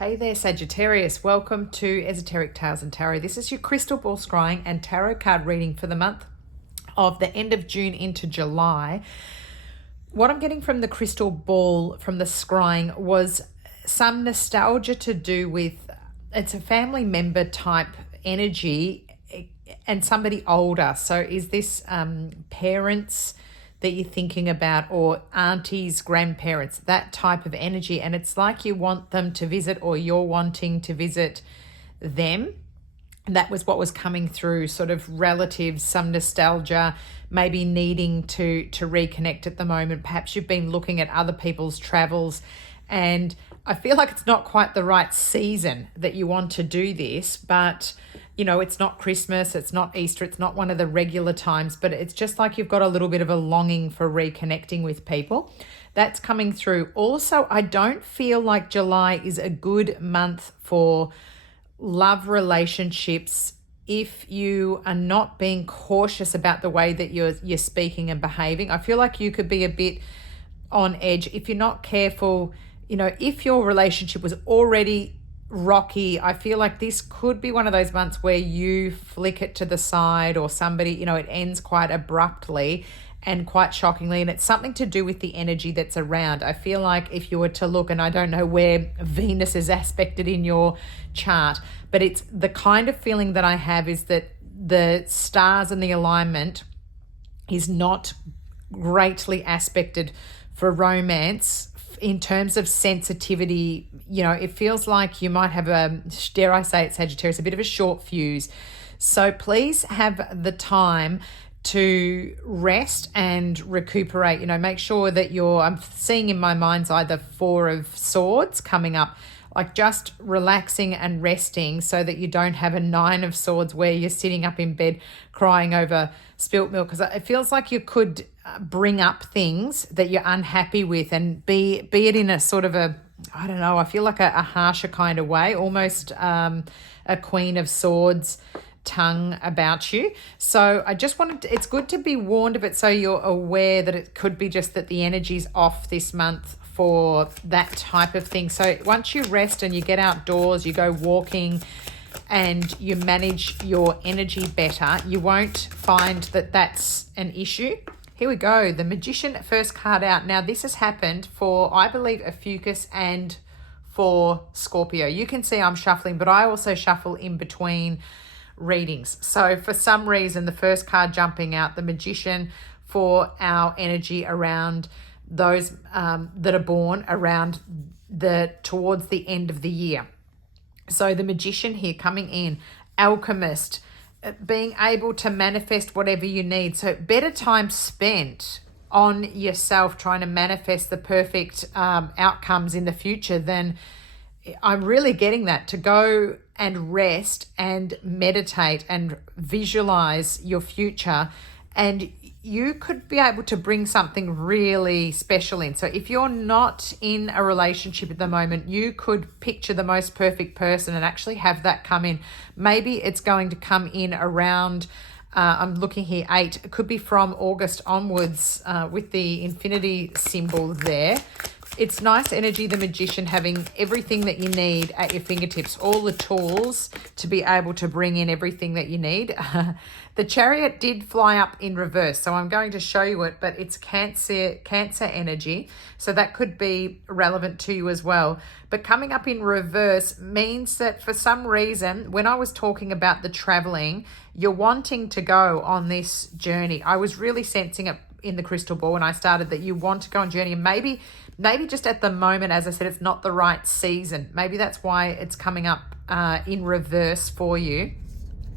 Hey there, Sagittarius. Welcome to Esoteric Tales and Tarot. This is your crystal ball scrying and tarot card reading for the month of the end of June into July. What I'm getting from the crystal ball from the scrying was some nostalgia to do with, it's a family member type energy and somebody older. So is this parents that you're thinking about, or aunties, grandparents, that type of energy? And it's like you want them to visit, or you're wanting to visit them. And that was what was coming through, sort of relatives, some nostalgia, maybe needing to reconnect at the moment. Perhaps you've been looking at other people's travels, and I feel like it's not quite the right season that you want to do this, but you know, it's not Christmas, it's not Easter, it's not one of the regular times, but it's just like you've got a little bit of a longing for reconnecting with people. That's coming through. Also, I don't feel like July is a good month for love relationships if you are not being cautious about the way that you're speaking and behaving. I feel like you could be a bit on edge if you're not careful. You know, if your relationship was already rocky, I feel like this could be one of those months where you flick it to the side, or somebody, you know, it ends quite abruptly and quite shockingly, and it's something to do with the energy that's around. I feel like if you were to look, and I don't know where Venus is aspected in your chart, but it's the kind of feeling that I have is that the stars and the alignment is not greatly aspected for romance. In terms of sensitivity, you know, it feels like you might have a, dare I say it, Sagittarius, a bit of a short fuse. So please have the time to rest and recuperate. You know, make sure that I'm seeing in my mind's eye the Four of Swords coming up, like just relaxing and resting so that you don't have a Nine of Swords where you're sitting up in bed crying over spilt milk, because it feels like you could bring up things that you're unhappy with, and be it in a sort of a, I don't know, I feel like a harsher kind of way, almost a Queen of Swords tongue about you. So I just wanted to, it's good to be warned of it so you're aware that it could be just that the energy's off this month for that type of thing. So once you rest and you get outdoors, you go walking and you manage your energy better, you won't find that that's an issue. Here we go. The Magician, first card out. Now this has happened for, I believe, Ophiuchus and for Scorpio. You can see I'm shuffling, but I also shuffle in between readings. So for some reason, the first card jumping out, the Magician, for our energy around those that are born around towards the end of the year. So the Magician here coming in, Alchemist, being able to manifest whatever you need. So better time spent on yourself trying to manifest the perfect outcomes in the future than, I'm really getting that, to go and rest and meditate and visualize your future, and you could be able to bring something really special in. So if you're not in a relationship at the moment, you could picture the most perfect person and actually have that come in. Maybe it's going to come in around, I'm looking here, 8. It could be from August onwards with the infinity symbol there. It's nice energy, the Magician, having everything that you need at your fingertips, all the tools to be able to bring in everything that you need. The Chariot did fly up in reverse, so I'm going to show you it, but it's Cancer energy, so that could be relevant to you as well. But coming up in reverse means that for some reason, when I was talking about the traveling, you're wanting to go on this journey. I was really sensing it in the crystal ball when I started that you want to go on a journey, and maybe just at the moment, as I said, it's not the right season. Maybe that's why it's coming up in reverse for you.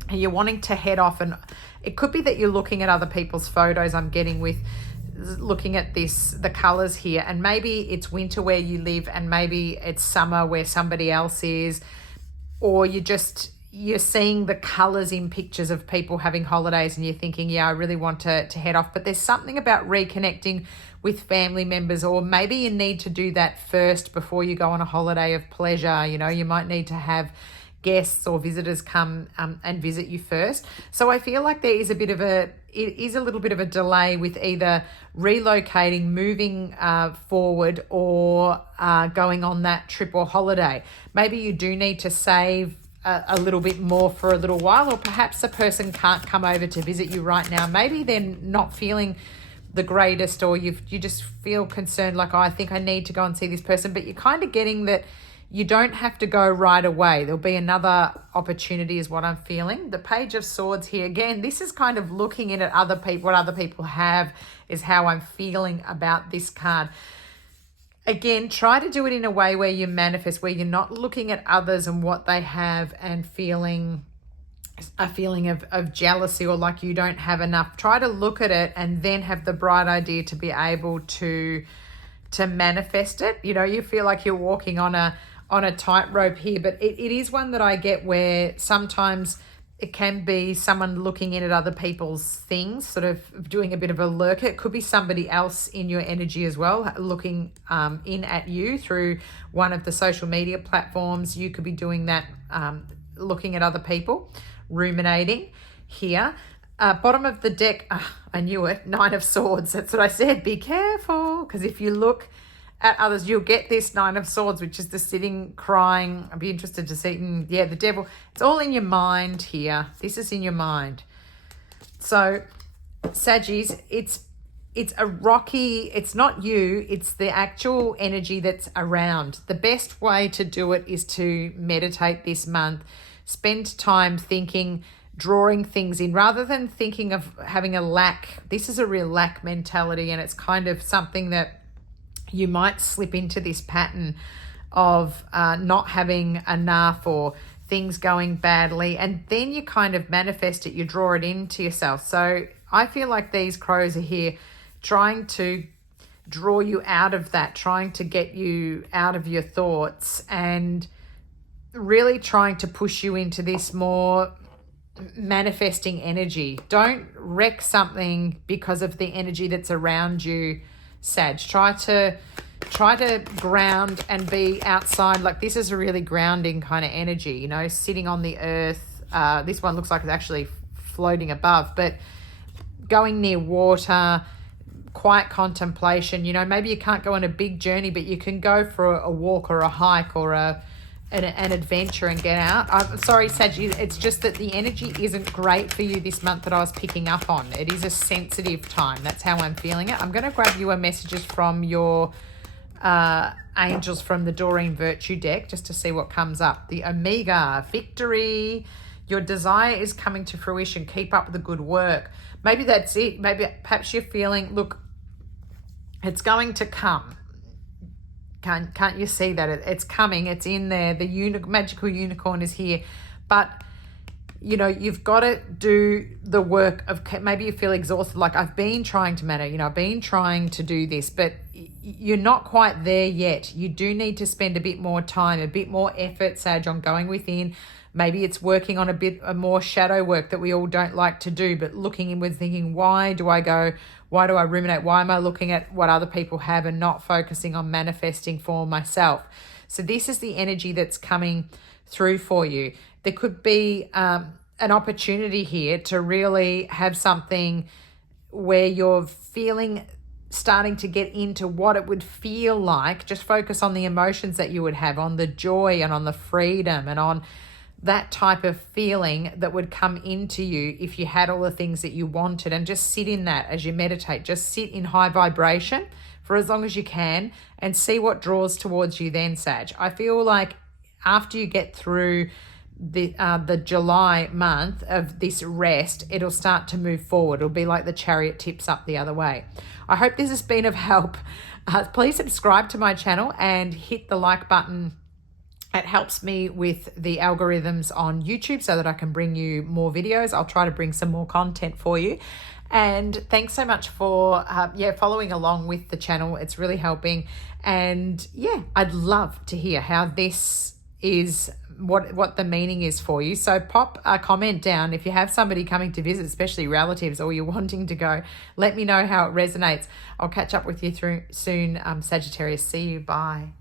And you're wanting to head off, and it could be that you're looking at other people's photos. I'm getting with looking at the colors here, and maybe it's winter where you live and maybe it's summer where somebody else is, or you're seeing the colors in pictures of people having holidays and you're thinking, yeah, I really want to head off. But there's something about reconnecting with family members, or maybe you need to do that first before you go on a holiday of pleasure. You know, you might need to have guests or visitors come and visit you first. So I feel like there is a bit of a it is a little bit of a delay with either relocating, moving forward, or going on that trip or holiday. Maybe you do need to save a little bit more for a little while, or perhaps a person can't come over to visit you right now. Maybe they're not feeling the greatest, or you just feel concerned, like, oh, I think I need to go and see this person, but you're kind of getting that you don't have to go right away. There'll be another opportunity is what I'm feeling. The Page of Swords here, again, this is kind of looking in at other people, what other people have is how I'm feeling about this card. Again, try to do it in a way where you manifest, where you're not looking at others and what they have and feeling a feeling of jealousy or like you don't have enough. Try to look at it and then have the bright idea to be able to manifest it. You know, you feel like you're walking on a tightrope here, but it is one that I get where sometimes it can be someone looking in at other people's things, sort of doing a bit of a lurk. It could be somebody else in your energy as well, looking in at you through one of the social media platforms. You could be doing that, looking at other people, ruminating here. Bottom of the deck, I knew it, Nine of Swords. That's what I said. Be careful, because if you look at others, you'll get this Nine of Swords, which is the sitting, crying. I'd be interested to see. Yeah, the devil. It's all in your mind here. This is in your mind. So, Saggies, it's a rocky, it's not you, it's the actual energy that's around. The best way to do it is to meditate this month. Spend time thinking, drawing things in, rather than thinking of having a lack. This is a real lack mentality, and it's kind of something that you might slip into this pattern of not having enough or things going badly, and then you kind of manifest it, you draw it into yourself. So I feel like these crows are here trying to draw you out of that, trying to get you out of your thoughts and really trying to push you into this more manifesting energy. Don't wreck something because of the energy that's around you, Sag. Try to ground and be outside. Like, this is a really grounding kind of energy, you know, sitting on the earth. This one looks like it's actually floating above, but going near water, quiet contemplation. You know, maybe you can't go on a big journey, but you can go for a walk or a hike or an adventure and get out. I'm sorry, Sag, it's just that the energy isn't great for you this month that I was picking up on. It is a sensitive time. That's how I'm feeling it. I'm going to grab your messages from your angels from the Doreen Virtue deck just to see what comes up. The Omega, victory. Your desire is coming to fruition. Keep up the good work. Maybe that's it. Maybe perhaps you're feeling, look, it's going to come. Can't you see that it's coming? It's in there. The magical unicorn is here, but you know, you've got to do the work of, maybe you feel exhausted. Like, I've been trying to manage, you know, I've been trying to do this, but you're not quite there yet. You do need to spend a bit more time, a bit more effort, Sag, on going within. Maybe it's working on a bit more shadow work that we all don't like to do, but looking inward, thinking, why do I ruminate? Why am I looking at what other people have and not focusing on manifesting for myself? So this is the energy that's coming through for you. There could be an opportunity here to really have something where you're starting to get into what it would feel like. Just focus on the emotions that you would have, on the joy and on the freedom and on that type of feeling that would come into you if you had all the things that you wanted, and just sit in that as you meditate. Just sit in high vibration for as long as you can and see what draws towards you then, Sag. I feel like after you get through the July month of this rest, it'll start to move forward. It'll be like the chariot tips up the other way. I hope this has been of help. Please subscribe to my channel and hit the like button. It helps me with the algorithms on YouTube so that I can bring you more videos. I'll try to bring some more content for you. And thanks so much for following along with the channel. It's really helping. And yeah, I'd love to hear how this is, what the meaning is for you. So pop a comment down if you have somebody coming to visit, especially relatives, or you're wanting to go. Let me know how it resonates. I'll catch up with you soon, Sagittarius. See you. Bye.